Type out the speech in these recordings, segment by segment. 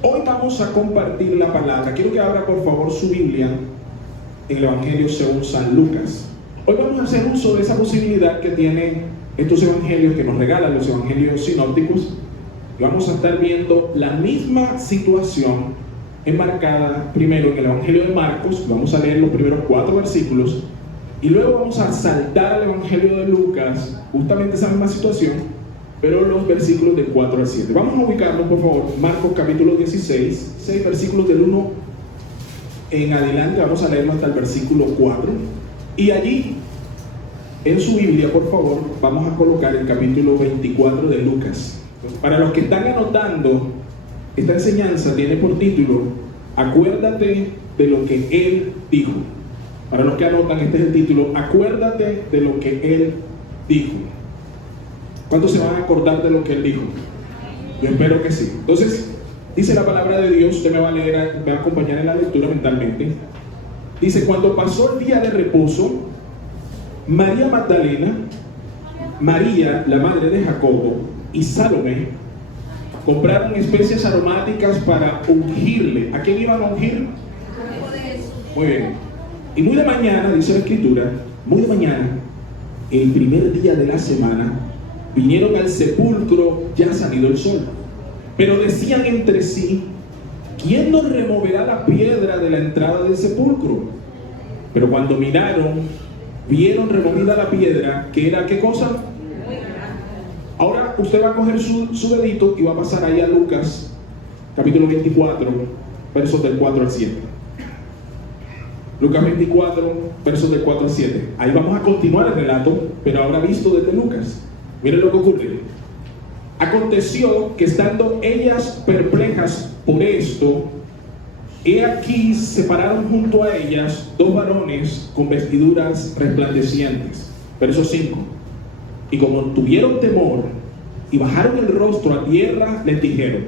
Hoy vamos a compartir la palabra. Quiero que abra por favor su Biblia en el Evangelio según San Lucas. Hoy vamos a hacer uso de esa posibilidad que tienen estos evangelios que nos regalan los evangelios sinópticos. Y vamos a estar viendo la misma situación enmarcada primero en el Evangelio de Marcos. Vamos a leer los primeros 4 versículos y luego vamos a saltar al Evangelio de Lucas, justamente esa misma situación, pero los versículos del 4 al 7. Vamos a ubicarnos, por favor, Marcos capítulo 16, 6 versículos del 1 en adelante. Vamos a leerlo hasta el versículo 4. Y allí, en su Biblia, por favor, vamos a colocar el capítulo 24 de Lucas. Para los que están anotando, esta enseñanza tiene por título: Acuérdate de lo que Él dijo. Para los que anotan, este es el título: Acuérdate de lo que Él dijo. ¿Cuántos se van a acordar de lo que Él dijo? Yo espero que sí. Entonces, dice la palabra de Dios. Usted me va a leer, me va a acompañar en la lectura mentalmente. Dice: cuando pasó el día de reposo, María Magdalena, María, la madre de Jacobo, y Salomé compraron especias aromáticas para ungirle. ¿A quién iban a ungir? Muy bien. Y muy de mañana, dice la escritura, muy de mañana, el primer día de la semana, vinieron al sepulcro ya salido el sol. Pero decían entre sí: ¿quién nos removerá la piedra de la entrada del sepulcro? Pero cuando miraron, vieron removida la piedra, que era ¿qué cosa? Ahora usted va a coger su dedito y va a pasar ahí a Lucas, capítulo 24, versos del 4 al 7. Lucas 24, versos del 4 al 7. Ahí vamos a continuar el relato, pero ahora visto desde Lucas. Miren lo que ocurre. Aconteció que estando ellas perplejas por esto, he aquí se pararon junto a ellas 2 varones con vestiduras resplandecientes. Verso 5. Y como tuvieron temor y bajaron el rostro a tierra, les dijeron: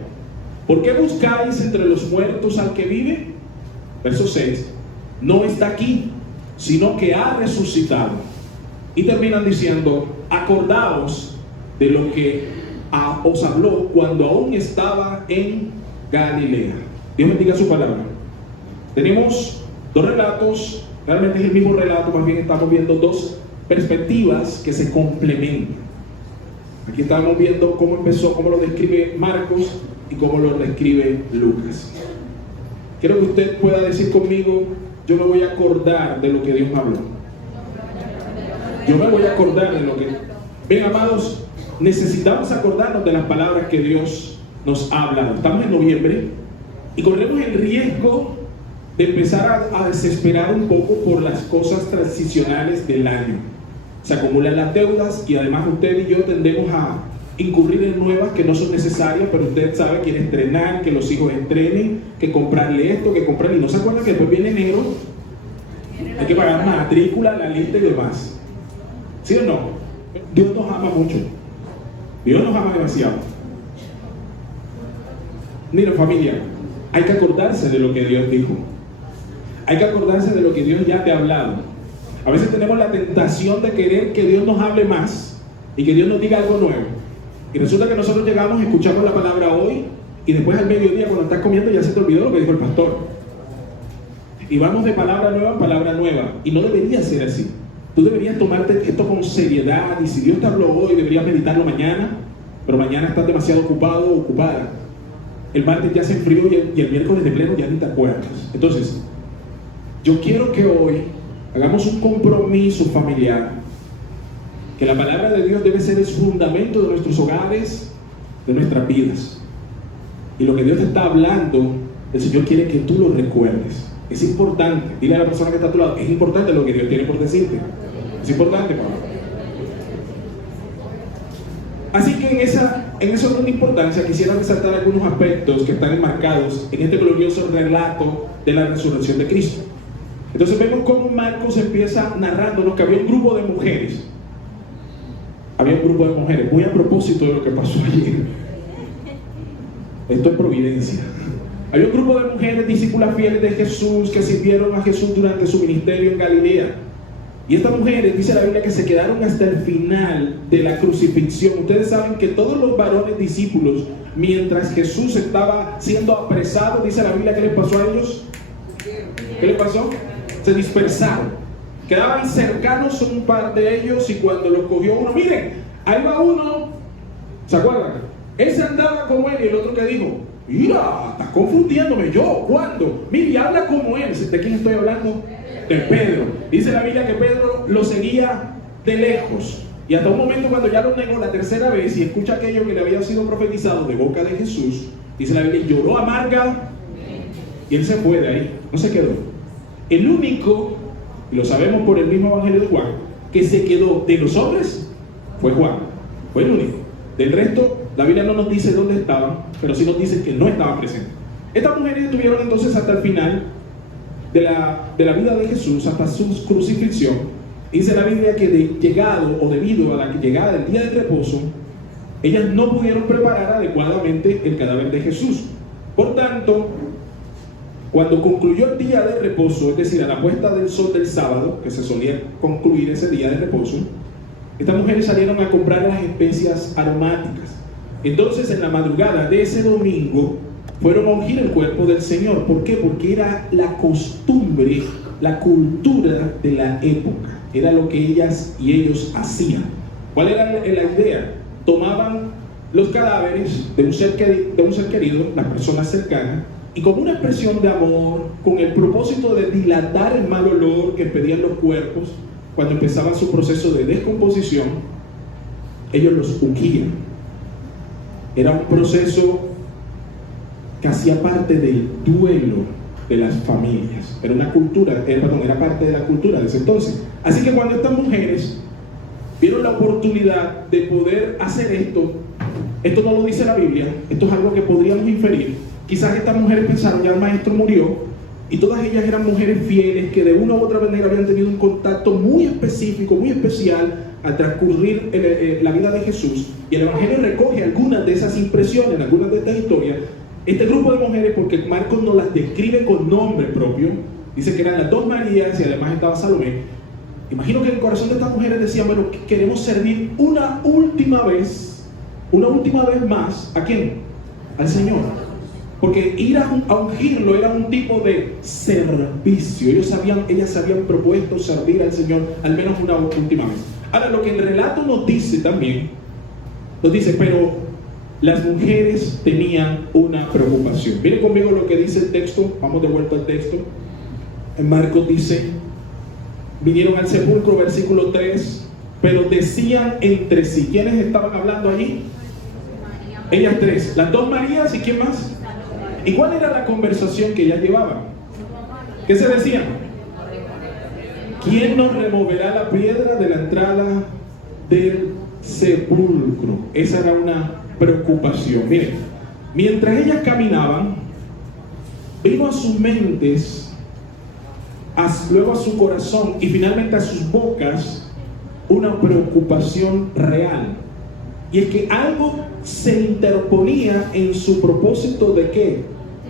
¿por qué buscáis entre los muertos al que vive? Verso 6. No está aquí, sino que ha resucitado. Y terminan diciendo: acordaos de lo que os habló cuando aún estaba en Galilea. Dios bendiga su palabra. Tenemos 2 relatos, realmente es el mismo relato, más bien estamos viendo 2 perspectivas que se complementan. Aquí estamos viendo cómo empezó, cómo lo describe Marcos y cómo lo describe Lucas. Quiero que usted pueda decir conmigo: yo me voy a acordar de lo que Dios me habló. Yo me voy a acordar de lo que... Ven, amados, necesitamos acordarnos de las palabras que Dios nos ha hablado. Estamos en noviembre y corremos el riesgo de empezar a desesperar un poco por las cosas transicionales del año. Se acumulan las deudas y además usted y yo tendemos a incurrir en nuevas que no son necesarias, pero usted sabe, quiere estrenar, que los hijos estrenen, que comprarle esto, que comprarle... Y no se acuerdan que después viene enero, hay que pagar matrícula, la lista y demás. ¿Sí o no? Dios nos ama mucho. Dios nos ama demasiado. Mira, familia, hay que acordarse de lo que Dios dijo. Hay que acordarse de lo que Dios ya te ha hablado. A veces tenemos la tentación de querer que Dios nos hable más y que Dios nos diga algo nuevo. Y resulta que nosotros llegamos, escuchamos la palabra hoy y después al mediodía, cuando estás comiendo, ya se te olvidó lo que dijo el pastor. Y vamos de palabra nueva a palabra nueva. Y no debería ser así. Tú deberías tomarte esto con seriedad, y si Dios te habló hoy, deberías meditarlo mañana, pero mañana estás demasiado ocupado o ocupada. El martes ya se enfrió y el miércoles de pleno ya ni te acuerdas. Entonces, yo quiero que hoy hagamos un compromiso familiar, que la palabra de Dios debe ser el fundamento de nuestros hogares, de nuestras vidas. Y lo que Dios te está hablando, el Señor quiere que tú lo recuerdes. Es importante. Dile a la persona que está a tu lado: es importante lo que Dios tiene por decirte. Es importante, papá. Así que en esa gran importancia quisiera resaltar algunos aspectos que están enmarcados en este glorioso relato de la resurrección de Cristo. Entonces vemos cómo Marcos empieza narrándonos que había un grupo de mujeres. Había un grupo de mujeres, muy a propósito de lo que pasó ayer. Esto es providencia. Había un grupo de mujeres discípulas fieles de Jesús que sirvieron a Jesús durante su ministerio en Galilea. Y estas mujeres, dice la Biblia, que se quedaron hasta el final de la crucifixión. Ustedes saben que todos los varones discípulos mientras Jesús estaba siendo apresado, dice la Biblia, ¿qué les pasó a ellos? ¿Qué les pasó? Se dispersaron. Quedaban cercanos un par de ellos y cuando los cogió uno, miren, ahí va uno, ¿se acuerdan? Ese andaba como él y el otro que dijo, mira, estás confundiéndome, ¿yo? ¿Cuándo? Mire, habla como él. ¿De quién estoy hablando? De Pedro. Dice la Biblia que Pedro lo seguía de lejos. Y hasta un momento cuando ya lo negó la tercera vez y escucha aquello que le había sido profetizado de boca de Jesús, dice la Biblia, lloró amarga y él se fue de ahí, no se quedó. El único, y lo sabemos por el mismo Evangelio de Juan, que se quedó de los hombres fue Juan, fue el único. Del resto, la Biblia no nos dice dónde estaban, pero sí nos dice que no estaban presentes. Estas mujeres estuvieron entonces hasta el final de la vida de Jesús, hasta su crucifixión. Dice la Biblia que debido a la llegada del día de reposo, ellas no pudieron preparar adecuadamente el cadáver de Jesús. Por tanto, cuando concluyó el día de reposo, es decir, a la puesta del sol del sábado, que se solía concluir ese día de reposo, estas mujeres salieron a comprar las especias aromáticas. Entonces, en la madrugada de ese domingo, fueron a ungir el cuerpo del Señor. ¿Por qué? Porque era la costumbre, la cultura de la época. Era lo que ellas y ellos hacían. ¿Cuál era la idea? Tomaban los cadáveres de un ser querido, las personas cercanas, y como una expresión de amor, con el propósito de dilatar el mal olor que pedían los cuerpos, cuando empezaban su proceso de descomposición, ellos los ungían. Era un proceso que hacía parte del duelo de las familias. Era una cultura, era parte de la cultura de ese entonces. Así que cuando estas mujeres vieron la oportunidad de poder hacer esto no lo dice la Biblia, esto es algo que podríamos inferir. Quizás estas mujeres pensaron, ya el maestro murió, y todas ellas eran mujeres fieles que de una u otra manera habían tenido un contacto muy específico, muy especial al transcurrir la vida de Jesús. Y el Evangelio recoge algunas de esas impresiones, algunas de estas historias. Este grupo de mujeres, porque Marcos nos las describe con nombre propio, dice que eran las dos Marías y además estaba Salomé. Imagino que en el corazón de estas mujeres decían, bueno, queremos servir una última vez más, ¿a quién? Al Señor. Porque ir a ungirlo era un tipo de servicio. Ellas se habían propuesto servir al Señor al menos una última vez. Ahora, lo que el relato nos dice también, nos dice, pero las mujeres tenían una preocupación. Miren conmigo lo que dice el texto, vamos de vuelta al texto. En Marcos dice, vinieron al sepulcro, versículo 3, pero decían entre sí. ¿Quiénes estaban hablando allí? Ellas tres, las dos Marías y ¿quién más? ¿Y cuál era la conversación que ellas llevaban? ¿Qué se decían? ¿Quién nos removerá la piedra de la entrada del sepulcro? Esa era una preocupación. Miren, mientras ellas caminaban, vino a sus mentes, luego a su corazón y finalmente a sus bocas una preocupación real. Y es que algo se interponía en su propósito de ¿qué?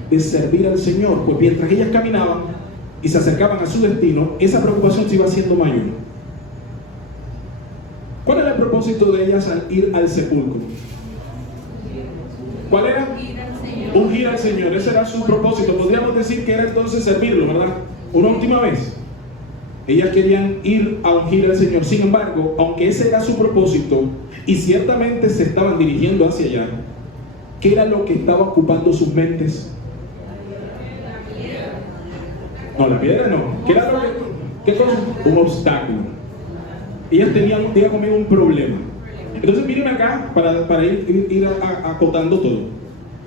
De servir al Señor. Pues mientras ellas caminaban y se acercaban a su destino, esa preocupación se iba haciendo mayor. ¿Cuál era el propósito de ellas al ir al sepulcro? ¿Cuál era? Ungir al Señor. Ese era su propósito. Podríamos decir que era entonces servirlo, ¿verdad? Una última vez. Ellas querían ir a ungir al Señor. Sin embargo, aunque ese era su propósito y ciertamente se estaban dirigiendo hacia allá, ¿qué era lo que estaba ocupando sus mentes? No, la piedra no. ¿Qué era lo que? ¿Qué cosa? Un obstáculo. Ellas tenían, diga conmigo, un problema. Entonces miren acá para ir acotando todo.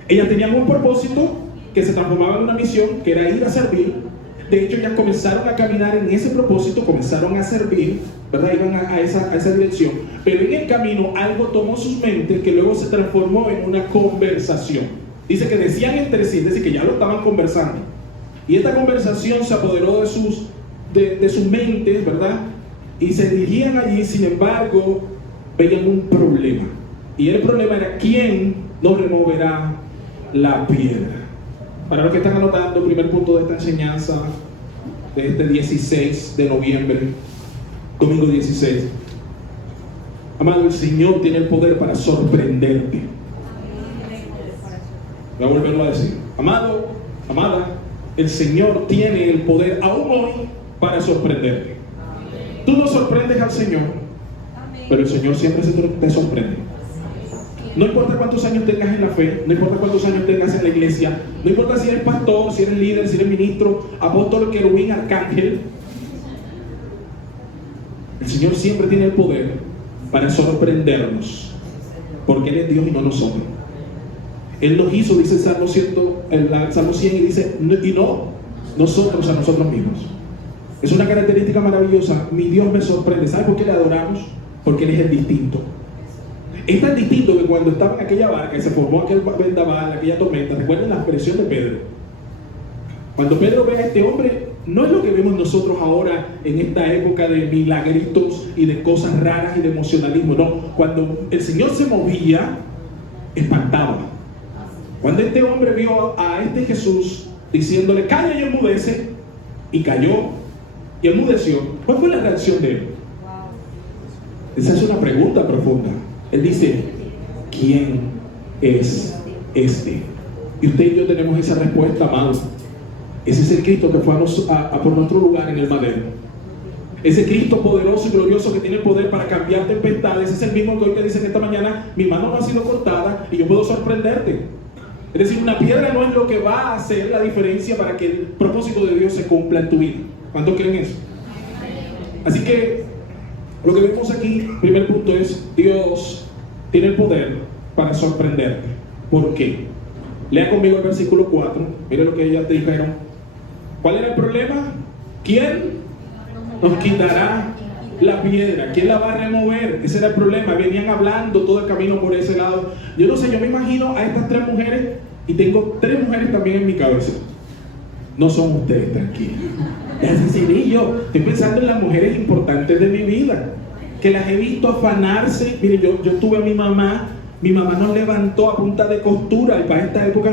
Ellas tenían un propósito que se transformaba en una misión, que era ir a servir. De hecho, ellas comenzaron a caminar en ese propósito, comenzaron a servir, ¿verdad? Iban a esa dirección. Pero en el camino algo tomó sus mentes que luego se transformó en una conversación. Dice que decían entre sí, es decir, que ya lo estaban conversando. Y esta conversación se apoderó de sus mentes, ¿verdad? Y se dirigían allí, sin embargo, veían un problema. Y el problema era, ¿quién nos removerá la piedra? Para los que están anotando, el primer punto de esta enseñanza de este 16 de noviembre, domingo 16. Amado, el Señor tiene el poder para sorprenderte. Voy a volverlo a decir. Amado, amada, el Señor tiene el poder aún hoy para sorprenderte. Tú no sorprendes al Señor, pero el Señor siempre te sorprende. No importa cuántos años tengas en la fe, no importa cuántos años tengas en la iglesia, no importa si eres pastor, si eres líder, si eres ministro, apóstol, querubín, arcángel, el Señor siempre tiene el poder para sorprendernos, porque Él es Dios y no nosotros. Él nos hizo, dice el Salmo 100, y dice, y no nosotros a nosotros mismos. Es una característica maravillosa. Mi Dios me sorprende. ¿Sabe por qué le adoramos? Porque Él es el distinto. Es tan distinto que cuando estaba en aquella barca, se formó aquel vendaval, aquella tormenta. Recuerden la expresión de Pedro. Cuando Pedro ve a este hombre, no es lo que vemos nosotros ahora en esta época de milagritos y de cosas raras y de emocionalismo. No, cuando el Señor se movía, espantaba. Cuando este hombre vio a este Jesús diciéndole, calla y enmudece, y cayó y enmudeció, ¿cuál fue la reacción de él? Esa es una pregunta profunda. Él dice, ¿quién es este? Y usted y yo tenemos esa respuesta, amados. Ese es el Cristo que fue a por nuestro lugar en el madero. Ese Cristo poderoso y glorioso que tiene el poder para cambiar tempestades. Es el mismo que hoy te dice que esta mañana mi mano no ha sido cortada y yo puedo sorprenderte. Es decir, una piedra no es lo que va a hacer la diferencia para que el propósito de Dios se cumpla en tu vida. ¿Cuántos creen eso? Así que lo que vemos aquí, primer punto, es Dios tiene el poder para sorprenderte. ¿Por qué? Lea conmigo el versículo 4. Mire lo que ellas te dijeron. ¿Cuál era el problema? ¿Quién nos quitará la piedra? ¿Quién la va a remover? Ese era el problema. Venían hablando todo el camino por ese lado. Yo no sé, yo me imagino a estas tres mujeres, y tengo tres mujeres también en mi cabeza. No son ustedes, tranquilos. Es decir, yo estoy pensando en las mujeres importantes de mi vida, que las he visto afanarse. Miren, yo tuve a mi mamá nos levantó a punta de costura, y para esta época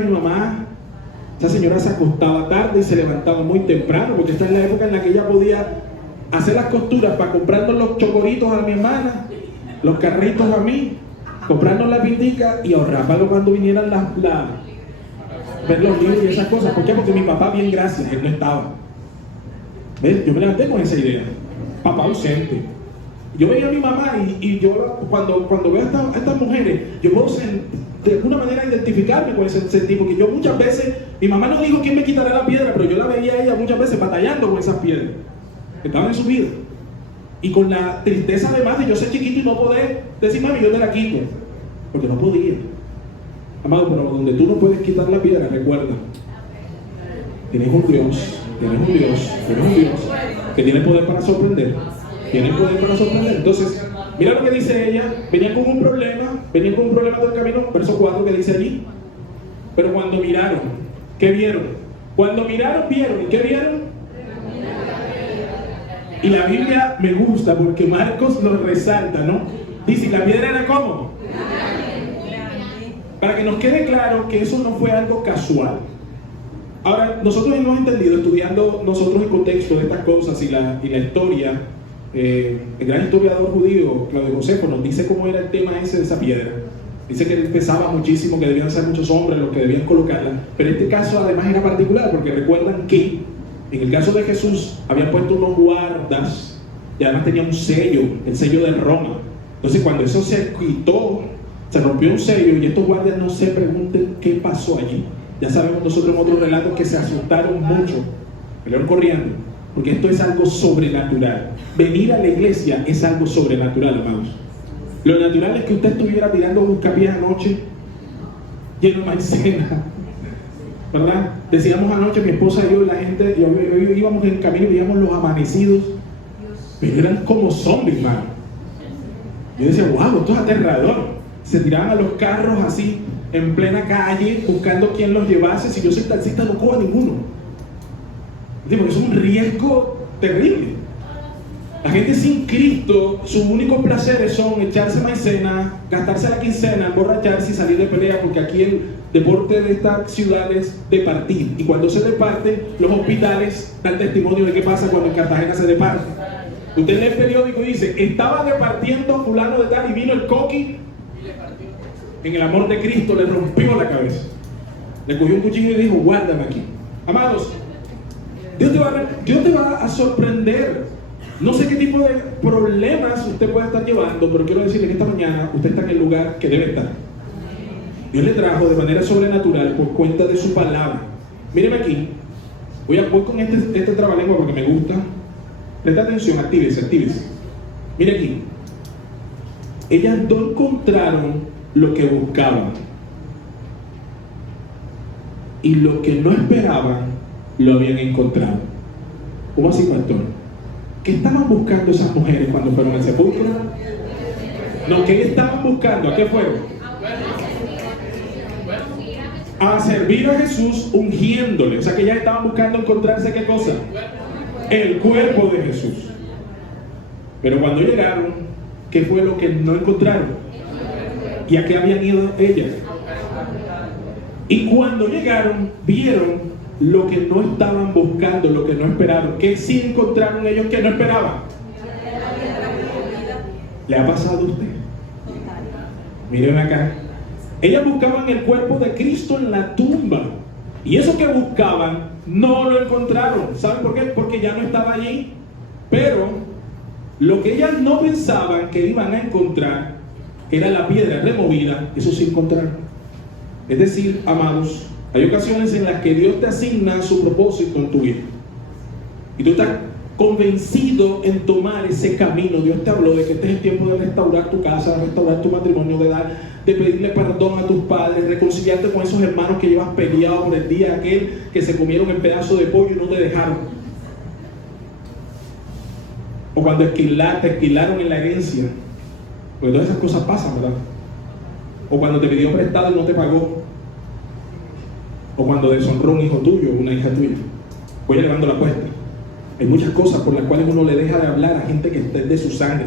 esa señora se acostaba tarde y se levantaba muy temprano, porque esta es la época en la que ella podía hacer las costuras para comprando los chocoritos a mi hermana, los carritos a mí, comprando la pintica y ahorrar para cuando vinieran ver los libros y esas cosas. ¿Por qué? Porque mi papá, bien gracias, él no estaba. ¿Ves? Yo me levanté con esa idea. Papá ausente. Yo veía a mi mamá y yo cuando veo a estas mujeres, yo puedo de alguna manera identificarme con ese sentido, porque yo muchas veces, mi mamá no dijo quién me quitará la piedra, pero yo la veía a ella muchas veces batallando con esas piedras que estaban en su vida, y con la tristeza además de yo ser chiquito y no poder decir, mami, yo te la quito, porque no podía. Amado, pero donde tú no puedes quitar la piedra, recuerda, tienes un Dios que tiene poder para sorprender. Tiene poder para sorprender. Entonces, mira lo que dice ella. Venían con un problema todo el camino. Verso 4 que dice allí. Pero cuando miraron, ¿qué vieron? Cuando miraron, vieron. ¿Y qué vieron? Y la Biblia me gusta porque Marcos lo resalta, ¿no? Dice, ¿la piedra era cómo? Para que nos quede claro que eso no fue algo casual. Ahora, nosotros hemos entendido, estudiando nosotros el contexto de estas cosas y la historia, el gran historiador judío Claudio Josefo nos dice cómo era el tema ese de esa piedra. Dice que pesaba muchísimo, que debían ser muchos hombres los que debían colocarla, pero este caso además era particular porque recuerdan que en el caso de Jesús habían puesto unos guardas y además tenía un sello, el sello de Roma. Entonces cuando eso se quitó, se rompió un sello, y estos guardias no se pregunten qué pasó allí. Ya sabemos nosotros en otros relatos que se asustaron mucho, salieron corriendo, porque esto es algo sobrenatural. Venir a la iglesia es algo sobrenatural, amados. Lo natural es que usted estuviera tirando buscapiés anoche, lleno de maicena, ¿verdad? Decíamos anoche, mi esposa y yo, la gente, íbamos en camino y veíamos los amanecidos, pero eran como zombies, hermano. Yo decía, wow, esto es aterrador. Se tiraban a los carros así, en plena calle, buscando quién los llevase. Si yo soy taxista, no cojo a ninguno. Porque es un riesgo terrible. La gente sin Cristo, sus únicos placeres son echarse maicena, gastarse la quincena, emborracharse y salir de pelea, porque aquí el deporte de esta ciudad es departir. Y cuando se departen, los hospitales dan testimonio de qué pasa cuando en Cartagena se departe. Usted lee el periódico y dice, estaba departiendo fulano de tal y vino el coqui. En el amor de Cristo le rompió la cabeza. Le cogió un cuchillo y dijo, guárdame aquí. Amados, Dios te va a sorprender. No sé qué tipo de problemas usted puede estar llevando, pero quiero decirle que esta mañana usted está en el lugar que debe estar. Dios le trajo de manera sobrenatural por cuenta de su palabra. Míreme aquí. Voy con este trabalengua porque me gusta. Presta atención, actívese. Mire aquí. Ellas no encontraron lo que buscaban. Y lo que no esperaban, lo habían encontrado. ¿Cómo así, pastor? ¿Qué estaban buscando esas mujeres cuando fueron al sepulcro? No, ¿qué estaban buscando? ¿A qué fueron? A servir a Jesús ungiéndole. O sea que ellas estaban buscando encontrarse ¿qué cosa? El cuerpo de Jesús. Pero cuando llegaron, ¿qué fue lo que no encontraron? ¿Y a qué habían ido ellas? Y cuando llegaron, vieron lo que no estaban buscando, lo que no esperaron. ¿Qué sí encontraron ellos que no esperaban? ¿Le ha pasado a usted? Mírenme acá. Ellas buscaban el cuerpo de Cristo en la tumba. Y eso que buscaban, no lo encontraron. ¿Saben por qué? Porque ya no estaba allí. Pero lo que ellas no pensaban que iban a encontrar era la piedra removida. Eso sí encontraron. Es decir, amados, hay ocasiones en las que Dios te asigna su propósito en tu vida. Y tú estás convencido en tomar ese camino. Dios te habló de que este es el tiempo de restaurar tu casa, de restaurar tu matrimonio, de pedirle perdón a tus padres, reconciliarte con esos hermanos que llevas peleado por el día aquel que se comieron el pedazo de pollo y no te dejaron. O cuando te esquilaron en la herencia. Porque todas esas cosas pasan, ¿verdad? O cuando te pidió prestado y no te pagó. O cuando deshonró un hijo tuyo o una hija tuya. Voy elevando la apuesta. Hay muchas cosas por las cuales uno le deja de hablar a gente que esté de su sangre,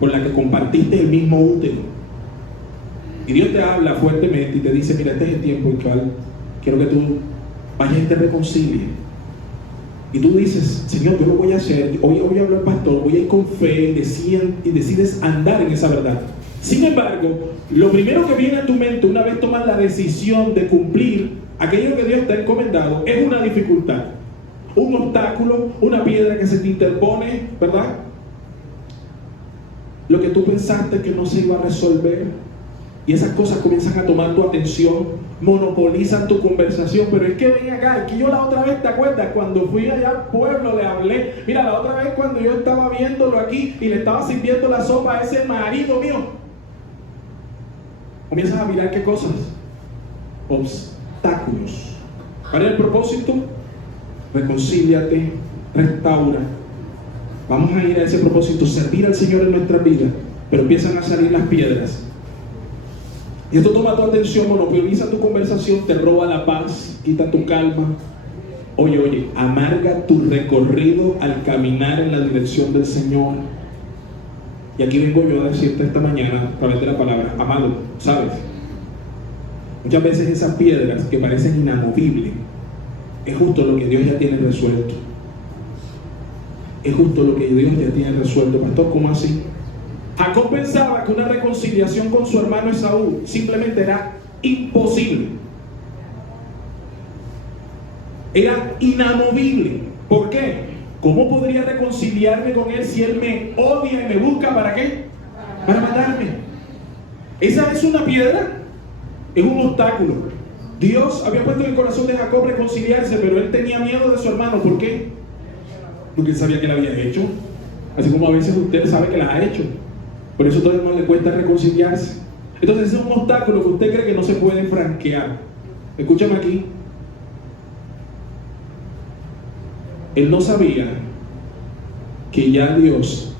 por la que compartiste el mismo útero. Y Dios te habla fuertemente y te dice, mira, este es el tiempo en el cual quiero que tú vayas y te reconcilies. Y tú dices, Señor, yo lo voy a hacer. Hoy hablo al pastor, voy a ir con fe y decides andar en esa verdad. Sin embargo, lo primero que viene a tu mente una vez tomas la decisión de cumplir aquello que Dios te ha encomendado es una dificultad, un obstáculo, una piedra que se te interpone, ¿verdad? Lo que tú pensaste que no se iba a resolver, y esas cosas comienzan a tomar tu atención, monopolizan tu conversación. Pero es que ven acá, es que yo la otra vez, ¿te acuerdas? Cuando fui allá al pueblo le hablé. Mira, la otra vez cuando yo estaba viéndolo aquí y le estaba sirviendo la sopa a ese marido mío. Comienzas a mirar qué cosas, obstáculos. ¿Cuál es el propósito? Reconcíliate, restaura. Vamos a ir a ese propósito, servir al Señor en nuestras vidas. Pero empiezan a salir las piedras. Y esto toma tu atención, monopoliza tu conversación, te roba la paz, quita tu calma. Oye, amarga tu recorrido al caminar en la dirección del Señor. Y aquí vengo yo a decirte esta mañana, a través de la palabra, amado, ¿sabes? Muchas veces esas piedras que parecen inamovibles, es justo lo que Dios ya tiene resuelto. Es justo lo que Dios ya tiene resuelto. Pastor, ¿cómo así? Jacob pensaba que una reconciliación con su hermano Esaú simplemente era imposible. Era inamovible. ¿Por qué? ¿Cómo podría reconciliarme con él si él me odia y me busca? ¿Para qué? Para matarme. Esa es una piedra, es un obstáculo. Dios había puesto en el corazón de Jacob reconciliarse, pero él tenía miedo de su hermano. ¿Por qué? Porque él sabía que la había hecho. Así como a veces usted sabe que la ha hecho. Por eso a todo el mundo le cuesta reconciliarse. Entonces es un obstáculo que usted cree que no se puede franquear. Escúchame aquí. Él no sabía que ya Dios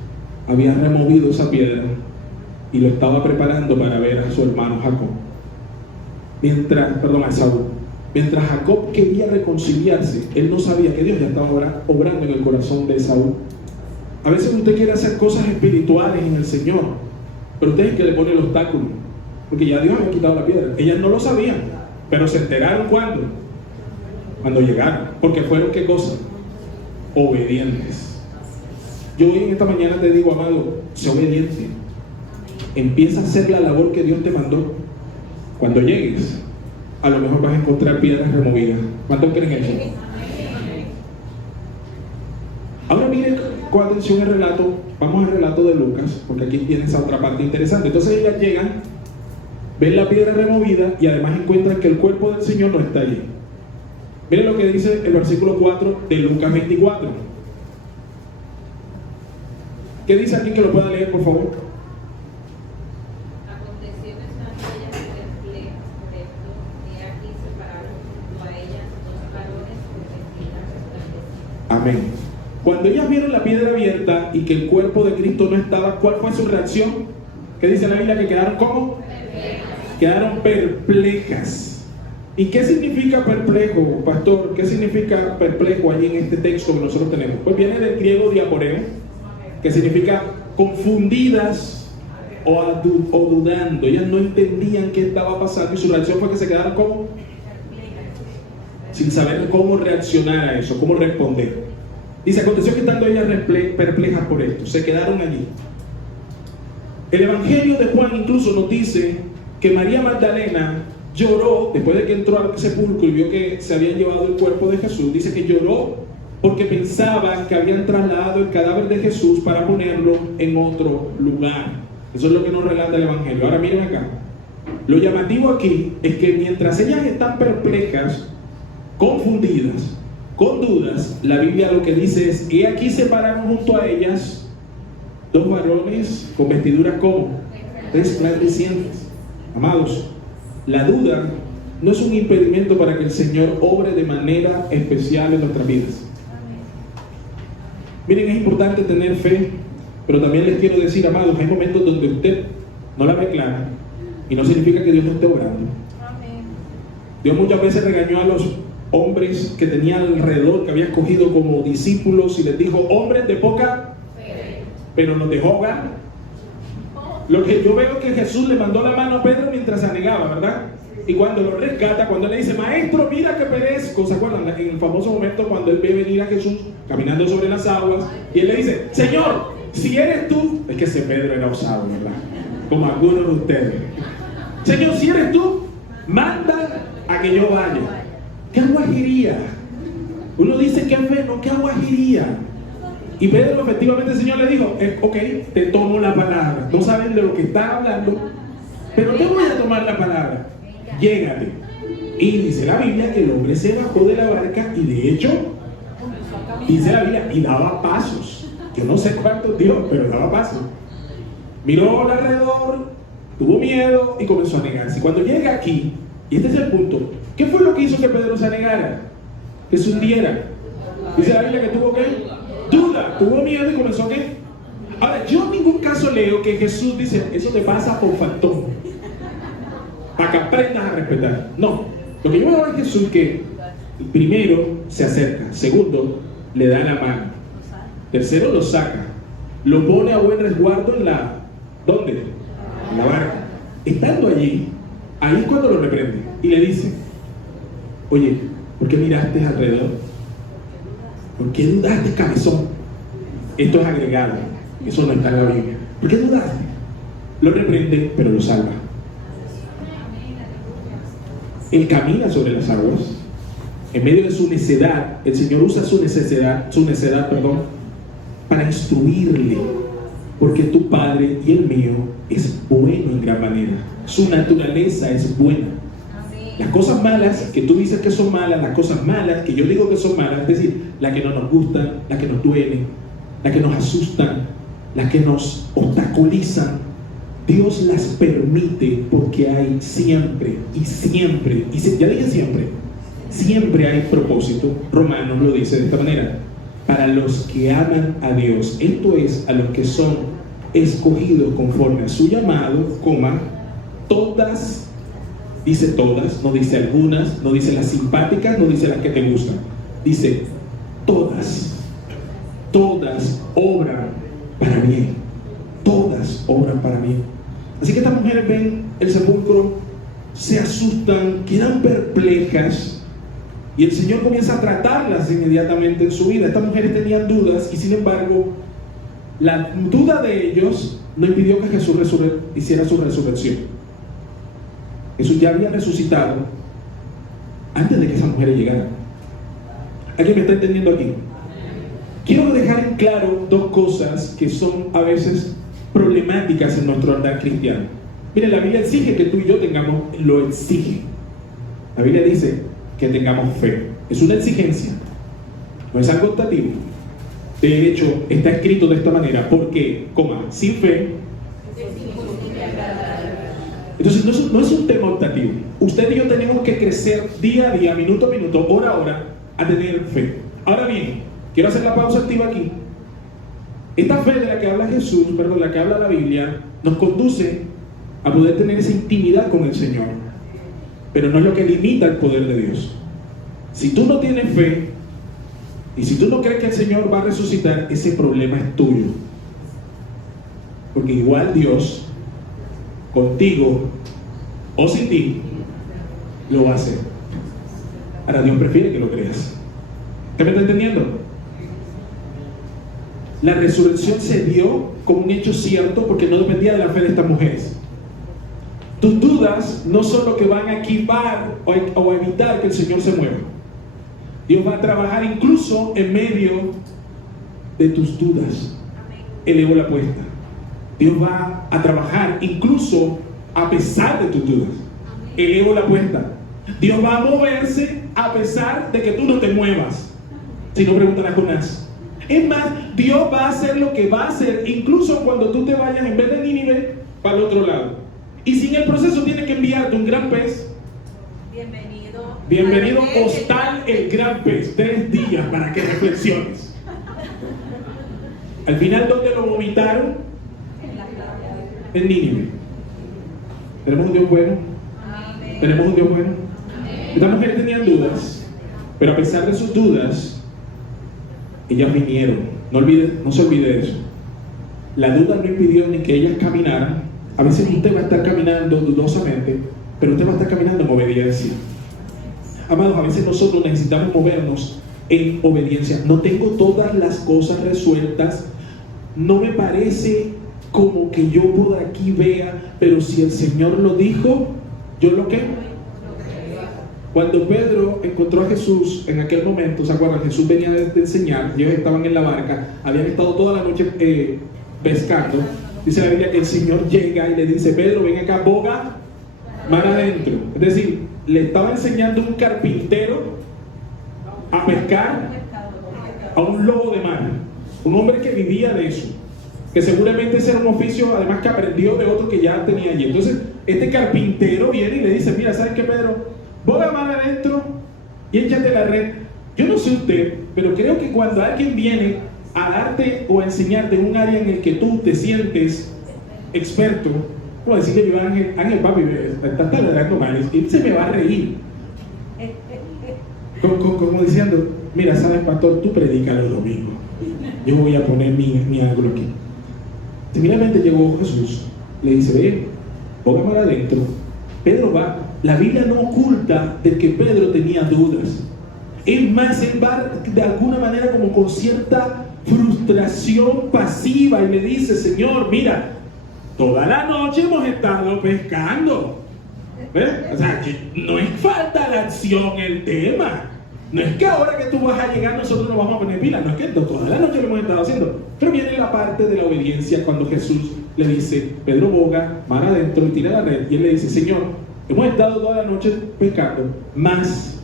había removido esa piedra y lo estaba preparando para ver a su hermano Jacob. A Esaú. Mientras Jacob quería reconciliarse, él no sabía que Dios ya estaba obrando en el corazón de Esaú. A veces usted quiere hacer cosas espirituales en el Señor, pero usted es el que le pone el obstáculo, porque ya Dios había quitado la piedra. Ellas no lo sabían, pero se enteraron cuando llegaron, porque fueron ¿qué cosa? Obedientes. Yo hoy en esta mañana te digo, amado, sé obediente. Empieza a hacer la labor que Dios te mandó. Cuando llegues, a lo mejor vas a encontrar piedras removidas. ¿Cuántos creen eso? Ahora miren con atención el relato. Vamos al relato de Lucas, porque aquí tiene esa otra parte interesante. Entonces ellas llegan, ven la piedra removida y además encuentran que el cuerpo del Señor no está allí. Miren lo que dice el versículo 4 de Lucas 24. ¿Qué dice aquí que lo pueda leer, por favor? Aconteció que estando ellas perplejas por esto, he aquí separaron junto a ellas dos varones con vestidos resplandecientes. Amén. Cuando ellas vieron la piedra abierta y que el cuerpo de Cristo no estaba, ¿cuál fue su reacción? ¿Qué dice la Biblia? Que quedaron ¿cómo? Quedaron perplejas. ¿Y qué significa perplejo, pastor? ¿Qué significa perplejo allí en este texto que nosotros tenemos? Pues viene del griego diaporeo, que significa confundidas o dudando. Ellas no entendían qué estaba pasando y su reacción fue que se quedaron ¿cómo? Sin saber cómo reaccionar a eso, cómo responder. Dice, aconteció que estando ellas perplejas por esto, se quedaron allí. El Evangelio de Juan incluso nos dice que María Magdalena lloró después de que entró al sepulcro y vio que se habían llevado el cuerpo de Jesús. Dice que lloró porque pensaba que habían trasladado el cadáver de Jesús para ponerlo en otro lugar. Eso es lo que nos relata el Evangelio. Ahora miren acá. Lo llamativo aquí es que mientras ellas están perplejas, confundidas, con dudas, la Biblia lo que dice es: y aquí se pararon junto a ellas dos varones con vestiduras como resplandecientes. Amados, la duda no es un impedimento para que el Señor obre de manera especial en nuestras vidas. Miren, es importante tener fe, pero también les quiero decir, amados, hay momentos donde usted no la ve clara y no significa que Dios no esté obrando. Dios muchas veces regañó a los hombres que tenía alrededor, que había escogido como discípulos, y les dijo: hombres de poca fe, pero los dejó orar. Lo que yo veo es que Jesús le mandó la mano a Pedro mientras se anegaba, ¿verdad? Y cuando lo rescata, cuando le dice: maestro, mira que perezco, ¿se acuerdan? En el famoso momento cuando él ve venir a Jesús caminando sobre las aguas, y él le dice: Señor, si eres tú, es que ese Pedro era osado, ¿verdad? Como algunos de ustedes. Señor, si eres tú, manda a que yo vaya. ¿Qué guajiría? Uno dice: ¿qué fe? No, ¿qué guajiría? Y Pedro, efectivamente, el Señor le dijo: ok, te tomo la palabra. No saben de lo que está hablando, pero te voy a tomar la palabra. Llégate. Y dice la Biblia que el hombre se bajó de la barca y de hecho, dice la Biblia, y daba pasos. Yo no sé cuántos dio, pero daba pasos. Miró alrededor, tuvo miedo y comenzó a negarse. Y cuando llega aquí, y este es el punto, ¿qué fue lo que hizo que Pedro se negara? Que se hundiera. Dice la Biblia que tuvo ¿qué? Duda, tuvo miedo y comenzó ¿qué? Ahora, yo en ningún caso leo que Jesús dice: eso te pasa por faltón, para que aprendas a respetar. No, lo que yo veo es Jesús que primero se acerca, segundo le da la mano, tercero lo saca, lo pone a buen resguardo en la... ¿dónde? En la barca. Estando allí, ahí es cuando lo reprende y le dice: oye, ¿por qué miraste alrededor? ¿Por qué dudaste, cabezón? Esto es agregado, eso no está en la Biblia. ¿Por qué dudaste? Lo reprende, pero lo salva. Él camina sobre las aguas. En medio de su necedad, el Señor usa su necedad, para instruirle. Porque tu Padre y el mío es bueno en gran manera. Su naturaleza es buena. Las cosas malas que tú dices que son malas, las cosas malas que yo digo que son malas, es decir, las que no nos gustan, las que nos duelen, las que nos asustan, las que nos obstaculizan, Dios las permite porque hay siempre, ya dije siempre hay propósito. Romanos lo dice de esta manera: para los que aman a Dios, esto es, a los que son escogidos conforme a su llamado, todas. Dice todas, no dice algunas, no dice las simpáticas, no dice las que te gustan. Dice todas obran para bien. Todas obran para bien. Así que estas mujeres ven el sepulcro, se asustan, quedan perplejas y el Señor comienza a tratarlas inmediatamente en su vida. Estas mujeres tenían dudas y sin embargo la duda de ellos no impidió que Jesús hiciera su resurrección. Jesús ya había resucitado antes de que esas mujeres llegaran. ¿Alguien me está entendiendo aquí? Quiero dejar en claro dos cosas que son a veces problemáticas en nuestro andar cristiano. Mire, la Biblia exige que tú y yo tengamos, lo exige. La Biblia dice que tengamos fe. Es una exigencia, no es algo optativo. De hecho, está escrito de esta manera, porque, sin fe. Entonces no es un tema optativo. Usted y yo tenemos que crecer día a día, minuto a minuto, hora a hora, a tener fe. Ahora bien, quiero hacer la pausa activa aquí. Esta fe de la que habla Jesús, de la que habla la Biblia, nos conduce a poder tener esa intimidad con el Señor. Pero no es lo que limita el poder de Dios. Si tú no tienes fe, y si tú no crees que el Señor va a resucitar, ese problema es tuyo. Porque igual Dios, contigo o sin ti, lo va a hacer. Ahora Dios prefiere que lo creas. ¿Usted me está entendiendo? La resurrección se dio como un hecho cierto porque no dependía de la fe de estas mujeres. Tus dudas no son lo que van a equipar o a evitar que el Señor se mueva. Dios va a trabajar incluso en medio de tus dudas. Elevo la apuesta. Dios va a trabajar incluso a pesar de tus dudas. Elevo la apuesta. Dios va a moverse a pesar de que tú no te muevas. Si no, pregúntale a Jonás. Es más, Dios va a hacer lo que va a hacer incluso cuando tú te vayas en vez de Nínive para el otro lado. Y si en el proceso tiene que enviarte un gran pez, bienvenido postal el gran pez, 3 días para que reflexiones. Al final, ¿dónde lo vomitaron? En Nínive. ¿Tenemos un Dios bueno? Amén. ¿Tenemos un Dios bueno? Amén. Estas mujeres tenían dudas, pero a pesar de sus dudas, ellas vinieron. No se olvide de eso. La duda no impidió ni que ellas caminaran. A veces usted va a estar caminando dudosamente, pero usted va a estar caminando en obediencia. Amados, a veces nosotros necesitamos movernos en obediencia. No tengo todas las cosas resueltas, no me parece como que yo por aquí vea, pero si el Señor lo dijo, yo lo que. Cuando Pedro encontró a Jesús en aquel momento, ¿se acuerdan? Jesús venía de enseñar, ellos estaban en la barca, habían estado toda la noche pescando. Dice la Biblia que el Señor llega y le dice: Pedro, ven acá, boga mar adentro. Es decir, le estaba enseñando un carpintero a pescar a un lobo de mar, un hombre que vivía de eso, que seguramente ese era un oficio además que aprendió de otro que ya tenía allí. Entonces este carpintero viene y le dice: mira, ¿sabes qué, Pedro? Boga mar adentro y échate la red. Yo no sé usted, pero creo que cuando alguien viene a darte o a enseñarte en un área en el que tú te sientes experto, como decirle yo a Ángel, papi, estás taladrando mal, y se me va a reír. Como diciendo: mira, sabes, pastor, tú predicas los domingos, yo voy a poner mi ángulo aquí. Sencillamente llegó Jesús, le dice: ve, boga mar adentro. Pedro va. La Biblia no oculta de que Pedro tenía dudas. Es más, él va de alguna manera como con cierta frustración pasiva y le dice: Señor, mira, toda la noche hemos estado pescando. ¿Ves? O sea, que no es falta de acción el tema. No es que ahora que tú vas a llegar nosotros nos vamos a poner pilas. No es que toda la noche lo hemos estado haciendo. Pero viene la parte de la obediencia cuando Jesús le dice: Pedro, boga mar adentro y tira la red. Y él le dice: Señor, hemos estado toda la noche pescando, más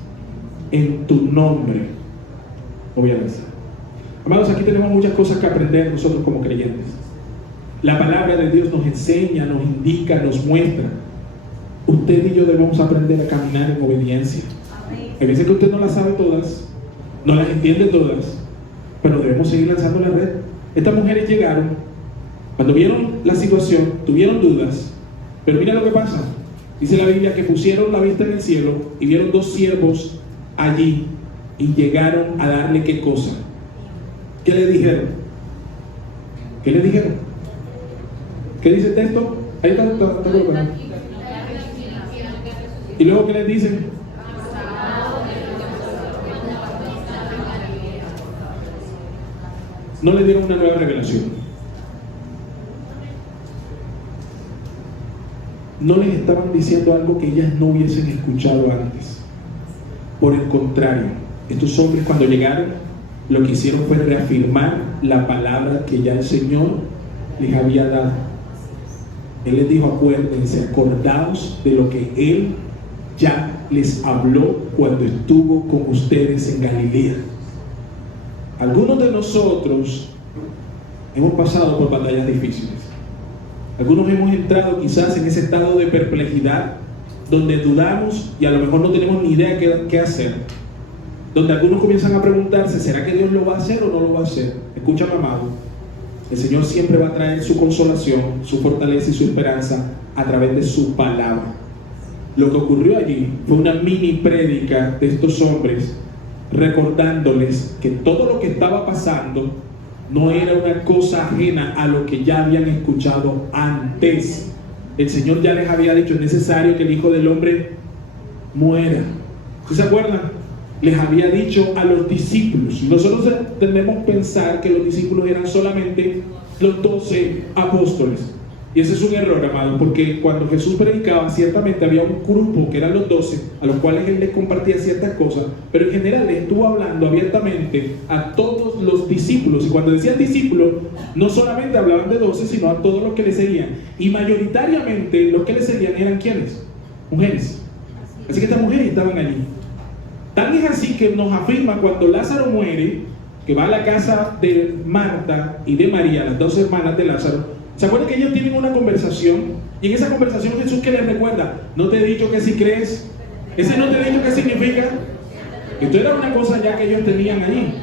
en tu nombre voy a lanzar. Amados, aquí tenemos muchas cosas que aprender nosotros como creyentes. La palabra de Dios nos enseña, nos indica, nos muestra. Usted y yo debemos aprender a caminar en obediencia. Hay veces que usted no las sabe todas, no las entiende todas, pero debemos seguir lanzando la red. Estas mujeres llegaron, cuando vieron la situación, tuvieron dudas, pero mira lo que pasa. Dice la Biblia que pusieron la vista en el cielo y vieron 2 siervos allí y llegaron a darle ¿qué cosa? ¿Qué le dijeron? ¿Qué le dijeron? ¿Qué dice el texto? Ahí está. Y luego ¿qué les dicen? No le dieron una nueva revelación. No les estaban diciendo algo que ellas no hubiesen escuchado antes. Por el contrario, estos hombres cuando llegaron, lo que hicieron fue reafirmar la palabra que ya el Señor les había dado. Él les dijo: acuérdense, acordaos de lo que Él ya les habló cuando estuvo con ustedes en Galilea. Algunos de nosotros hemos pasado por batallas difíciles. Algunos hemos entrado quizás en ese estado de perplejidad, donde dudamos y a lo mejor no tenemos ni idea qué hacer. Donde algunos comienzan a preguntarse: ¿será que Dios lo va a hacer o no lo va a hacer? Escúchame, amado. El Señor siempre va a traer su consolación, su fortaleza y su esperanza a través de su palabra. Lo que ocurrió allí fue una mini prédica de estos hombres, recordándoles que todo lo que estaba pasando no era una cosa ajena a lo que ya habían escuchado antes. El Señor ya les había dicho: es necesario que el Hijo del Hombre muera. ¿Se acuerdan? Les había dicho a los discípulos. Nosotros tendemos a pensar que los discípulos eran solamente los 12 apóstoles. Y ese es un error, amado, porque cuando Jesús predicaba, ciertamente había un grupo que eran los 12, a los cuales Él les compartía ciertas cosas, pero en general les estuvo hablando abiertamente a todos los discípulos. Y cuando decían discípulos, no solamente hablaban de 12, sino a todos los que le seguían. Y mayoritariamente los que le seguían eran ¿quiénes? Mujeres. Así que estas mujeres estaban allí. Tan es así que nos afirma cuando Lázaro muere, que va a la casa de Marta y de María, las dos hermanas de Lázaro. ¿Se acuerdan que ellos tienen una conversación? Y en esa conversación Jesús, ¿qué les recuerda? No te he dicho que si crees. Ese no te he dicho qué significa. Esto era una cosa ya que ellos tenían allí.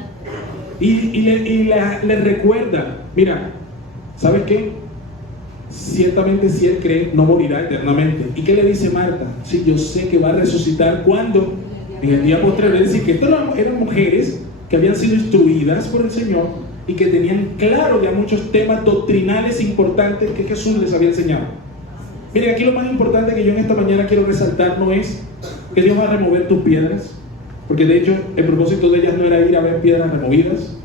Y les recuerda: mira, ¿sabes qué? Ciertamente si él cree, no morirá eternamente. ¿Y qué le dice Marta? Sí, yo sé que va a resucitar. ¿Cuándo? En el día posterior. Es decir, que estas eran mujeres que habían sido instruidas por el Señor y que tenían claro ya muchos temas doctrinales importantes que Jesús les había enseñado. Miren, aquí lo más importante que yo en esta mañana quiero resaltar no es que Dios va a remover tus piedras, porque de hecho el propósito de ellas no era ir a ver piedras removidas.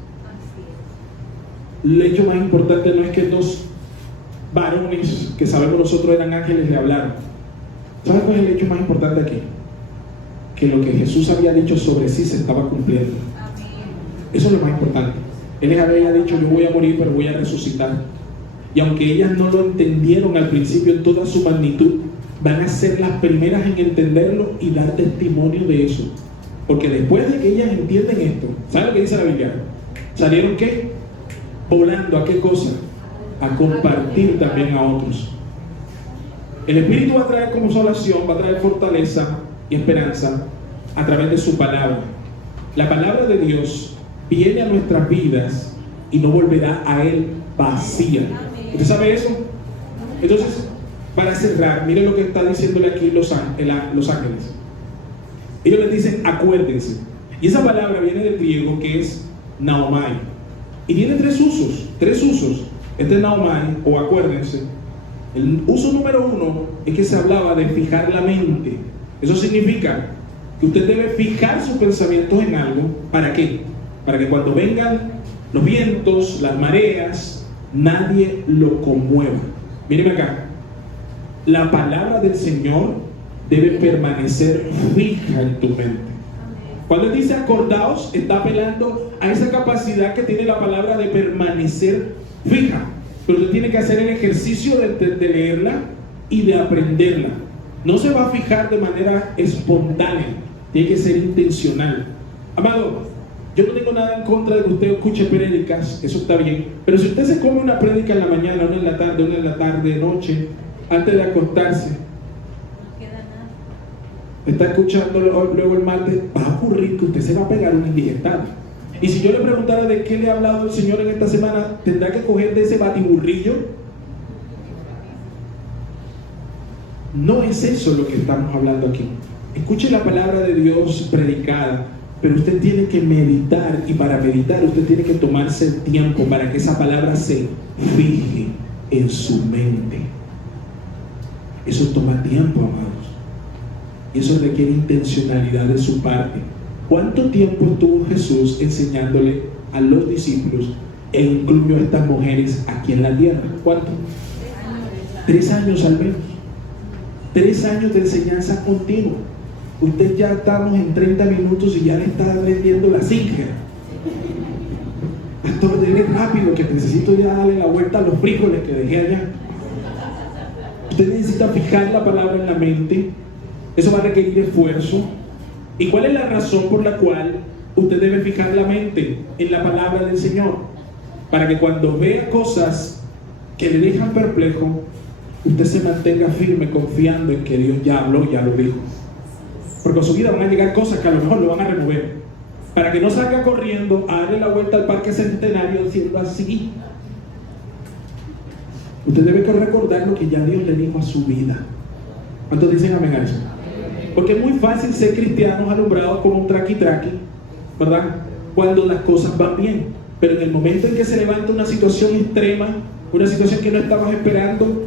El hecho más importante no es que dos varones que sabemos nosotros eran ángeles le hablaron. ¿Sabes cuál es el hecho más importante aquí? Que lo que Jesús había dicho sobre sí se estaba cumpliendo. Eso es lo más importante. Él les había dicho: yo voy a morir pero voy a resucitar. Y aunque ellas no lo entendieron al principio en toda su magnitud, van a ser las primeras en entenderlo y dar testimonio de eso. Porque después de que ellas entienden esto, ¿saben lo que dice la Biblia? ¿Salieron qué? Volando. ¿A qué cosa? A compartir también a otros. El Espíritu va a traer consolación, va a traer fortaleza y esperanza a través de su palabra. La palabra de Dios viene a nuestras vidas y no volverá a Él vacía. ¿Usted sabe eso? Entonces, para cerrar, miren lo que está diciéndole aquí los ángeles. Ellos les dicen: acuérdense. Y esa palabra viene del griego, que es naomai, y tiene tres usos. Este naomai, o acuérdense. El uso número 1 es que se hablaba de fijar la mente. Eso significa que usted debe fijar sus pensamientos en algo. ¿Para qué? Para que cuando vengan los vientos, las mareas, nadie lo conmueva. Mírenme acá. La palabra del Señor debe permanecer fija en tu mente. Cuando él dice acordaos, está apelando a esa capacidad que tiene la palabra de permanecer fija. Pero usted tiene que hacer el ejercicio de leerla y de aprenderla. No se va a fijar de manera espontánea, tiene que ser intencional. Amado, yo no tengo nada en contra de que usted escuche prédicas, eso está bien. Pero si usted se come una prédica en la mañana, una en la tarde, noche, antes de acostarse, No queda nada. está escuchando luego el martes, va a ocurrir que usted se va a pegar una indigestada. Y si yo le preguntara de qué le ha hablado el Señor en esta semana, tendrá que coger de ese batiburrillo. No es eso lo que estamos hablando aquí. Escuche la palabra de Dios predicada, pero usted tiene que meditar, y para meditar usted tiene que tomarse el tiempo para que esa palabra se fije en su mente. Eso toma tiempo, amados, y eso requiere intencionalidad de su parte. ¿Cuánto tiempo estuvo Jesús enseñándole a los discípulos, e incluyó a estas mujeres aquí en la tierra? ¿Cuánto? 3 años al menos. 3 años de enseñanza continua. usted ya estamos en 30 minutos y ya le está vendiendo la Singer. Pastor, dele rápido que necesito ya darle la vuelta a los frijoles que dejé allá. Usted necesita fijar la palabra en la mente. Eso va a requerir esfuerzo. ¿Y cuál es la razón por la cual usted debe fijar la mente en la palabra del Señor? Para que cuando vea cosas que le dejan perplejo, usted se mantenga firme confiando en que Dios ya habló, ya lo dijo. Porque en su vida van a llegar cosas que a lo mejor lo van a remover, para que no salga corriendo a darle la vuelta al Parque Centenario diciendo así. Usted debe recordar lo que ya Dios le dijo a su vida. ¿Cuántos dicen amén a eso? Porque es muy fácil ser cristianos alumbrados como un traqui-traqui, ¿verdad? Cuando las cosas van bien. Pero en el momento en que se levanta una situación extrema, una situación que no estabas esperando,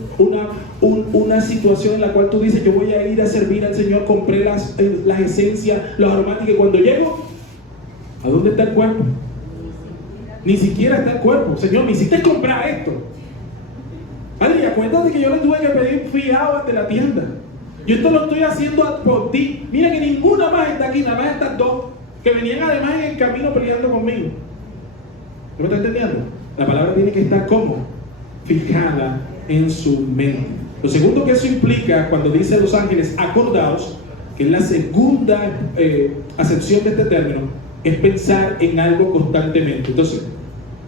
una situación en la cual tú dices, yo voy a ir a servir al Señor, compré las esencias, los aromáticos, y cuando llego, ¿a dónde está el cuerpo? Ni siquiera está el cuerpo. Señor, me hiciste comprar esto. Padre, acuérdate que yo le tuve que pedir fiado ante la tienda. Yo esto lo estoy haciendo por ti. Mira que ninguna más está aquí, nada más estas dos, que venían además en el camino peleando conmigo. ¿No me está entendiendo? La palabra tiene que estar como fijada en su mente. Lo segundo que eso implica, cuando dice los ángeles acordaos, que es la segunda acepción de este término, es pensar en algo constantemente. Entonces,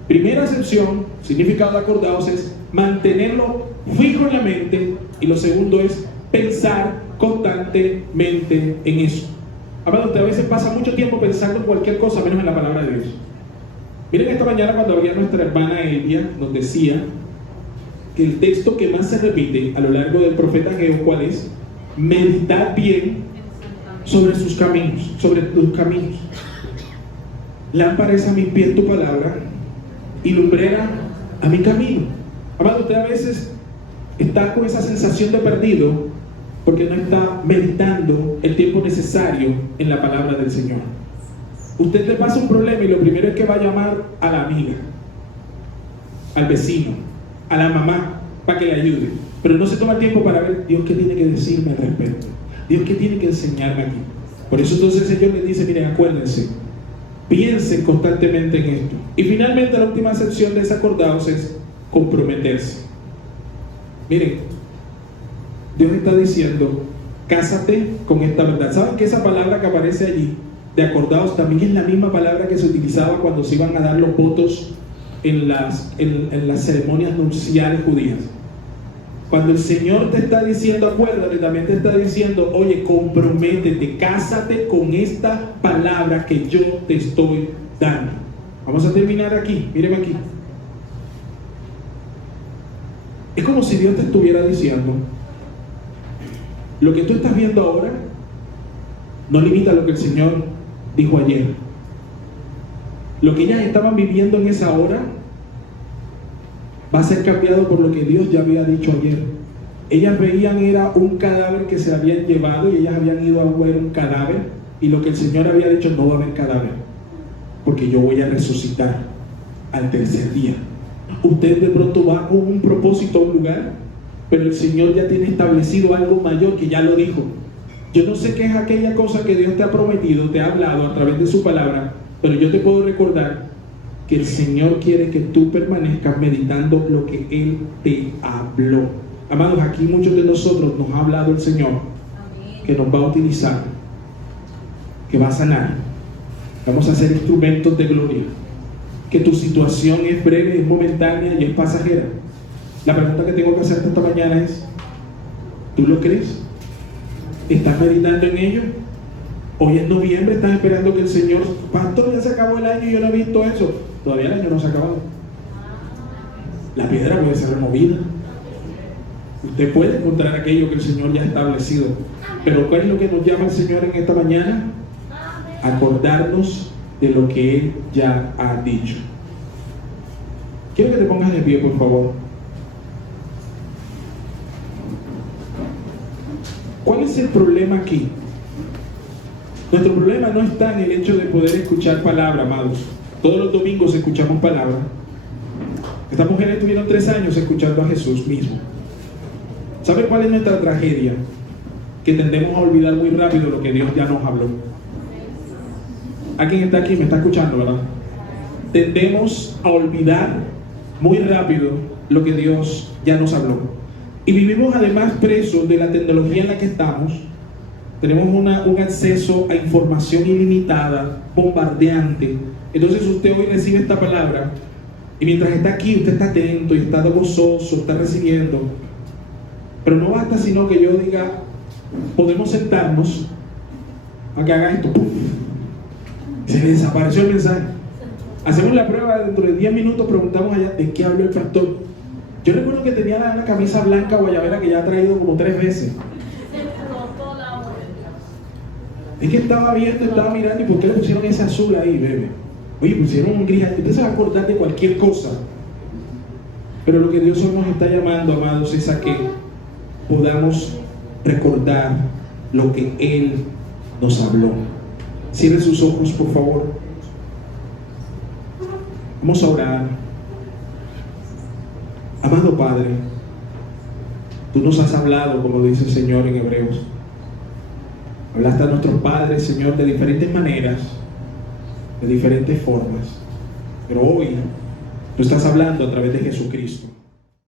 primera acepción, significado de acordaos, es mantenerlo fijo en la mente, y lo segundo es pensar constantemente en eso. Amado, usted a veces pasa mucho tiempo pensando en cualquier cosa menos en la palabra de Dios. Miren, esta mañana cuando había nuestra hermana Elia, nos decía que el texto que más se repite a lo largo del profeta Ageo, ¿cuál es? Meditad bien sobre sus caminos, sobre tus caminos. Lámpara es a mis pies tu palabra y lumbrera a mi camino. Amado, usted a veces está con esa sensación de perdido porque no está meditando el tiempo necesario en la palabra del Señor. Usted le pasa un problema y lo primero es que va a llamar a la amiga, al vecino, a la mamá, para que le ayude. Pero no se toma el tiempo para ver Dios qué tiene que decirme al respecto, Dios qué tiene que enseñarme aquí. Por eso entonces el Señor le dice, miren, acuérdense, piensen constantemente en esto. Y finalmente la última sección de ese acordaos es comprometerse. Miren, Dios está diciendo, cásate con esta verdad. ¿Saben que esa palabra que aparece allí, de acordaos, también es la misma palabra que se utilizaba cuando se iban a dar los votos en las ceremonias nupciales judías? Cuando el Señor te está diciendo acuérdate, también te está diciendo, oye, comprométete, cásate con esta palabra que yo te estoy dando. Vamos a terminar aquí, míreme aquí. Es como si Dios te estuviera diciendo, lo que tú estás viendo ahora no limita lo que el Señor dijo ayer. Lo que ellas estaban viviendo en esa hora va a ser cambiado por lo que Dios ya había dicho ayer. Ellas veían era un cadáver que se habían llevado y ellas habían ido a ver un cadáver, y lo que el Señor había dicho, no va a haber cadáver porque yo voy a resucitar al tercer día. Usted de pronto va con un propósito a un lugar, pero el Señor ya tiene establecido algo mayor que ya lo dijo. Yo no sé qué es aquella cosa que Dios te ha prometido, te ha hablado a través de su palabra, pero yo te puedo recordar que el Señor quiere que tú permanezcas meditando lo que Él te habló. Amados, aquí muchos de nosotros nos ha hablado el Señor, que nos va a utilizar, que va a sanar. Vamos a ser instrumentos de gloria. Que tu situación es breve, es momentánea y es pasajera. La pregunta que tengo que hacerte esta mañana es, ¿tú lo crees? ¿Estás meditando en ello? Hoy es noviembre, estás esperando que el Señor, pastor, ya se acabó el año y yo no he visto eso. Todavía el año no se ha acabado. La piedra puede ser removida. Usted puede encontrar aquello que el Señor ya ha establecido. Pero ¿cuál es lo que nos llama el Señor en esta mañana? Acordarnos de lo que Él ya ha dicho. Quiero que te pongas de pie, por favor. ¿Cuál es el problema aquí? Nuestro problema no está en el hecho de poder escuchar palabra, amados. Todos los domingos escuchamos palabra. Estas mujeres estuvieron 3 años escuchando a Jesús mismo. ¿Sabe cuál es nuestra tragedia? Que que tendemos a olvidar muy rápido lo que Dios ya nos habló. ¿Alguien está aquí? ¿Me está escuchando, verdad? Tendemos a olvidar muy rápido lo que Dios ya nos habló. Y vivimos además presos de la tecnología en la que estamos. Tenemos un acceso a información ilimitada, bombardeante. Entonces usted hoy recibe esta palabra y mientras está aquí usted está atento y está gozoso, está recibiendo. Pero no basta sino que yo diga, podemos sentarnos a que haga esto. ¡Puf! Se le desapareció el mensaje. Hacemos la prueba, dentro de 10 minutos preguntamos allá de qué habló el pastor. Yo recuerdo que tenía la camisa blanca guayabera que ya ha traído como 3 veces. Es que estaba viendo, estaba mirando, y ¿por qué le pusieron ese azul ahí, bebé? Oye, pusieron un gris. Usted se va a acordar de cualquier cosa. Pero lo que Dios hoy nos está llamando, amados, es a que podamos recordar lo que Él nos habló. Cierre sus ojos, por favor. Vamos a orar. Amado Padre, Tú nos has hablado, como dice el Señor en Hebreos. Hablaste a nuestros padres, Señor, de diferentes maneras, de diferentes formas. Pero hoy Tú estás hablando a través de Jesucristo.